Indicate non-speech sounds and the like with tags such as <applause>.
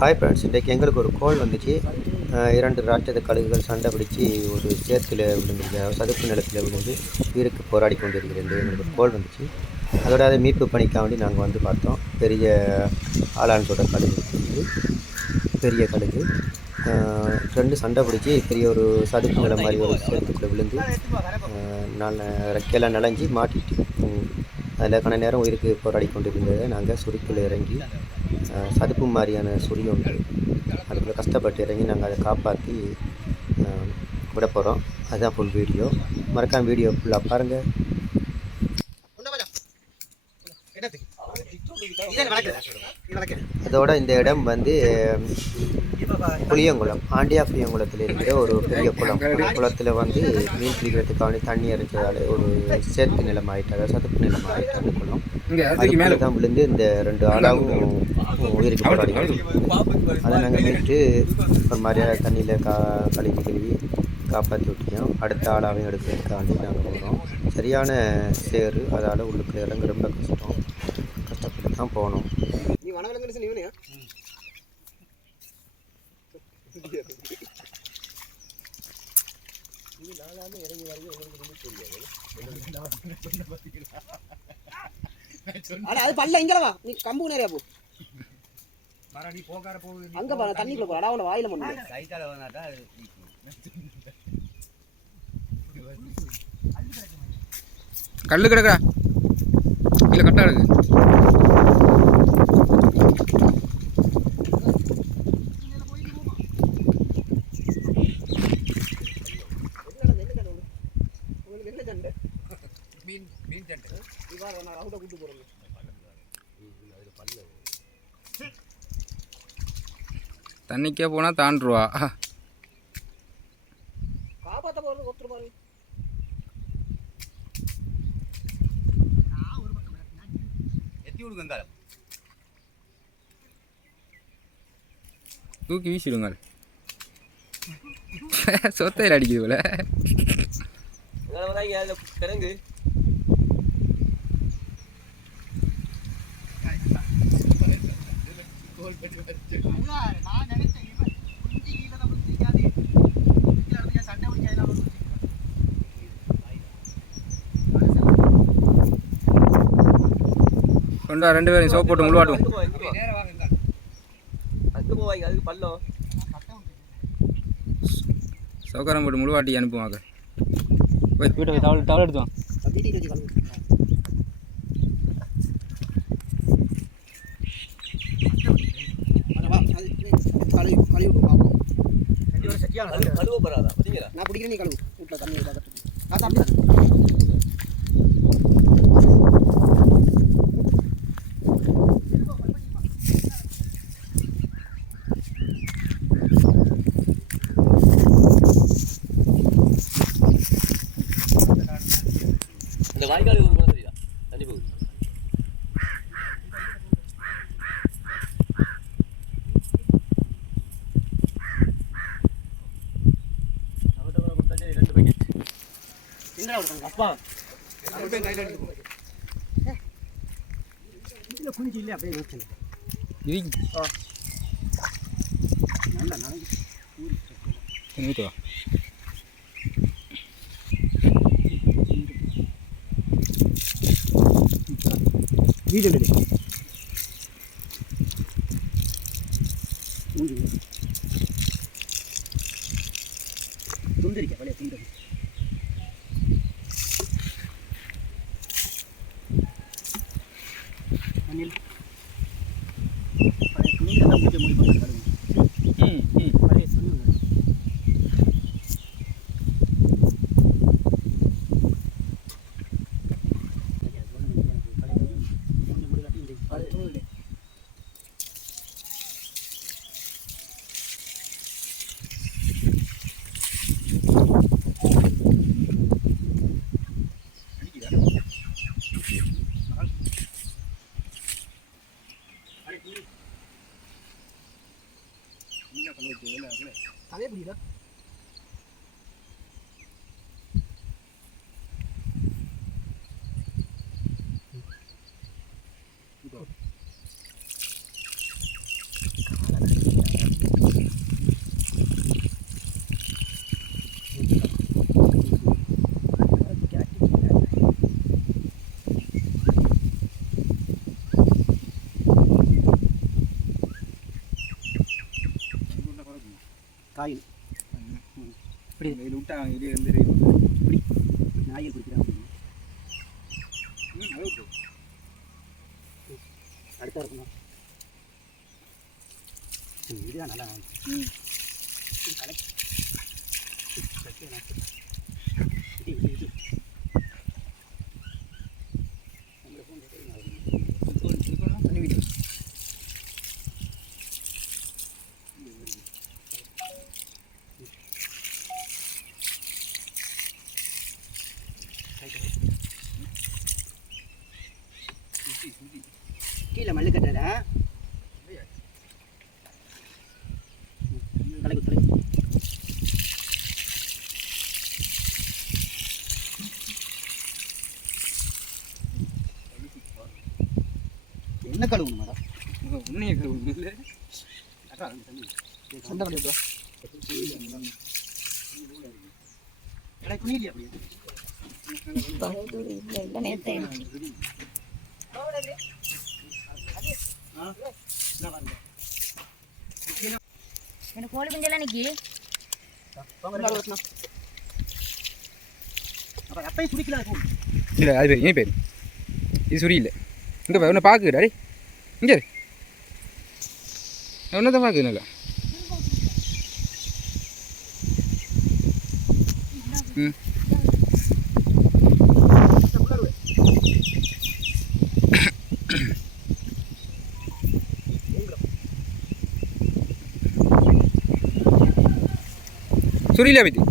Hi friends இன்றைக்கு எங்களுக்கு ஒரு கோல் வந்துச்சு. இரண்டு ராட்சத கழுகுகள் சண்டை பிடிச்சி ஒரு சேத்துல விழுந்து சதுப்பு நிலத்தில் விழுந்து உயிருக்கு போராடி கொண்டிருக்கிறது எங்களுக்கு ஒரு கோல் வந்துச்சு. அதோட அதை மீட்பு பணிக்காக வேண்டி நாங்கள் வந்து பார்த்தோம். பெரிய ஆளான்சோட கழுகு இருக்குது. பெரிய கழுகு. ரெண்டு சண்டை பிடிச்சி பெரிய ஒரு சதுப்பு நிலம் மாதிரி ஒரு சேத்துக்குள்ளே விழுந்து நல்ல ரெக்கையெல்லாம் நனைஞ்சி மாட்டிட்டு அதில் கன நேரம் உயிருக்கு போராடி கொண்டிருந்ததை. நாங்கள் சுருக்கில் இறங்கி சதுப்பு மாதிரியான சுரி ஒன்று அதுக்குள்ளே கஷ்டப்பட்டு இறங்கி நாங்கள் அதை காப்பாற்றி விட போகிறோம் அதுதான் ஃபுல் வீடியோ மறக்காம வீடியோ ஃபுல்லாக பாருங்கள் அதோட இந்த இடம் வந்து புளியங்குளம் ஆண்டியா புளியங்குளத்தில் இருக்கிற ஒரு பெரிய குளம். குளத்தில் வந்து மீன் பிடிக்கிறதுக்காக தண்ணி இறைச்சதால ஒரு சேத்து நிலம் ஆயிட்டு அதாவது சதுப்பு நிலம் ஆயிட்டு அந்த குளம். அதுக்குள்ள தான் விழுந்து இந்த ரெண்டு ஆளாவும் உயிருக்கு போராடி அதை நாங்கள் மீட்டு ஒரு மாதிரியாக தண்ணியில் கா கழுவி கழுவி காப்பாற்றி விட்டோம் அடுத்த ஆளாவையும் எடுக்கிறதுக்காண்டி நாங்கள் போகிறோம் சரியான சேறு அதால் உள்ளுக்கு இறங்க ரொம்ப கஷ்டம். கஷ்டப்பட்டு தான் போனோம் நீ வனவிலங்கு நீவனையா அட அது பல்ல இங்கல வா. நீ கம்பு நிறைய போ. அங்க பாரு தண்ணிக்குள்ள வாயில மண்ணு கீழே கட்டா இருக்கு. உங்களுக்கு என்ன சண்டை மீன் மீன் சண்டை இவா நான் ரவுண்ட கூட்டு போறேன் தண்ணிக்கே போனா தாண்டுருவா. காப்பாத்த போறது ஒருத்தர் பாருங்க தூக்கி வீசிடுங்க <laughs> சொத்தையில் அடிக்குது போல. கிழங்கு கொண்டா ரெண்டு பேரும் சோப் போட்டு முழுவாட்டும் அங்க போவாங்க அதுக்கு பள்ளம் சவுக்காரம் போட்டு முழுவாட்டி அனுப்புவாங்க போய். வீட்டை போய் டவல் டவல் எடுத்துவான் நான் பிடிக்கிறேன் நீ கழுவு. வீட்டுல தண்ணி பார்த்துட்டு இந்த வாய்க்கால் ஒரு மாதிரியா தண்ணி போகுது. அப்பா இருக்கு ஊற்றுவா mire, mire. Daniel, para el comienzo de. தலைய பிடிக்குதா காயில் இப்படி. இது விட்டா இது வந்து நாயில் பிடிக்கிறாங்க அடுத்த இருக்கணும் இதுதான் நல்லா ம். கலெக்ட் இது இது இது தண்ணி வீட்டு கீழே மல்லு கட்டுறதா தலைக்கு தலைக்கு. என்ன கழுவணும் மேடம்? உன்னைய இல்லை சண்டை பண்ணிட்டு எனக்கு துணி இல்லையா அப்படியே? எனக்கு கோழி குஞ்செல்லாம் நிக்கி இல்லை அது பேர் ஏன் பேர். இது சுரி இல்லை இங்கே பாரு உன்னை பார்க்குறா டே இங்கே உன்னை தான் பார்க்குது நல்லா. ம். so really it